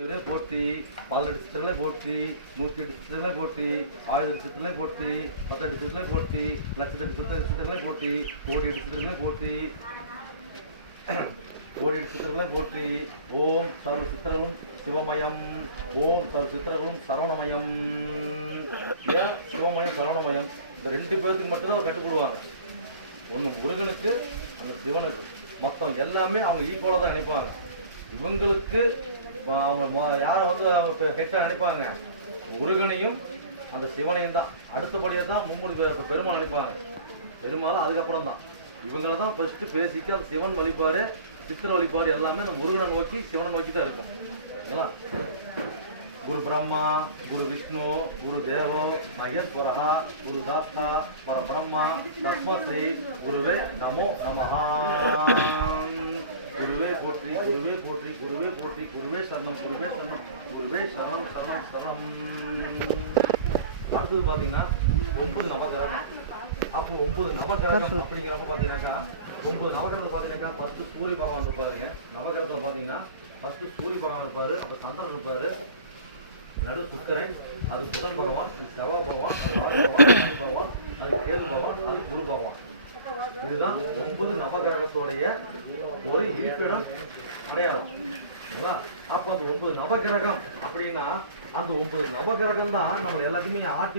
போட்டி போற்றி பதினெட்டு சித்தர்களை போற்றி நூற்றி எட்டு சித்தர்களை போற்றி ஆயிரத்தி சித்தர்களை போற்றி பத்தெட்டு சித்தர்களை போற்றி லட்சத்தெட்டு சித்தர் சித்தர்களை போற்றி கோடி எட்டு சித்தர்களை போற்றி கோடி எட்டு சித்தர்களை போற்றி ஓம் சர்வ சித்திரங்களும் சிவமயம் ஓம் சர்வ சித்திரங்களும் சரவணமயம். ஏன் சிவமயம் சரவணமயம்? இந்த ரெண்டு பேர்த்துக்கு மட்டும்தான் அவர் கட்டுப்படுவாங்க ஒன்று முருகனுக்கு அந்த சிவனுக்கு. மொத்தம் எல்லாமே அவங்க ஈக்குவலாக தான் நினைப்பாங்க. இவங்களுக்கு யாரை வந்து ஹெட்டாக நினைப்பாங்க முருகனையும் அந்த சிவனையும் தான். அடுத்தபடியாக தான் மும்முடி பெருமாள் நினைப்பாங்க பெருமாள் அதுக்கப்புறம் தான். இவங்கள தான் ஃபஸ்ட்டு பேசிக்கு அந்த சிவன் வழிபாடு சித்திர வழிபாடு எல்லாமே அந்த முருகனை நோக்கி சிவனை நோக்கி தான் இருக்கும். சரிங்களா? குரு பிரம்மா குரு விஷ்ணு குரு தேவோ மகேஸ்வரா குரு தாத்தா பர பிரம்மா தஸ்மஸ்ரீ குருவே நமோ நமஹா. குருவே போற்றி குருவே போற்றி குருவே போற்றி. பார்த்தீங்கன்னா ஒன்பது நவகிரகம். அப்போ ஒன்பது நவகிரகம் அப்படிங்கிறப்ப பார்த்தீங்கன்னாக்கா ஒன்பது நவகிரகத்தில் பாத்தீங்கன்னா ஃபர்ஸ்ட் சூரிய பகவான் இருப்பாருங்க. நவகிரகம் பார்த்தீங்கன்னா ஃபர்ஸ்ட் சூரிய பகவான் இருப்பாரு அப்புறம் சந்திரன் இருப்பாரு. நடு சுக்கரன் அது புதன் பகவான் அது செவ்வாய் பகவான் அது பகவான் அது கேது பகவான் அது குரு பகவான். இதுதான் ஒன்பது நவகிரகத்தோடைய ஒரு இருப்பிடம் அடையாளம். அப்ப அந்த ஒன்பது நவகிரகம் அப்படின்னா அந்த ஒன்பது நவகிரகம் தான் நம்ம எல்லாத்தையுமே ஆட்டி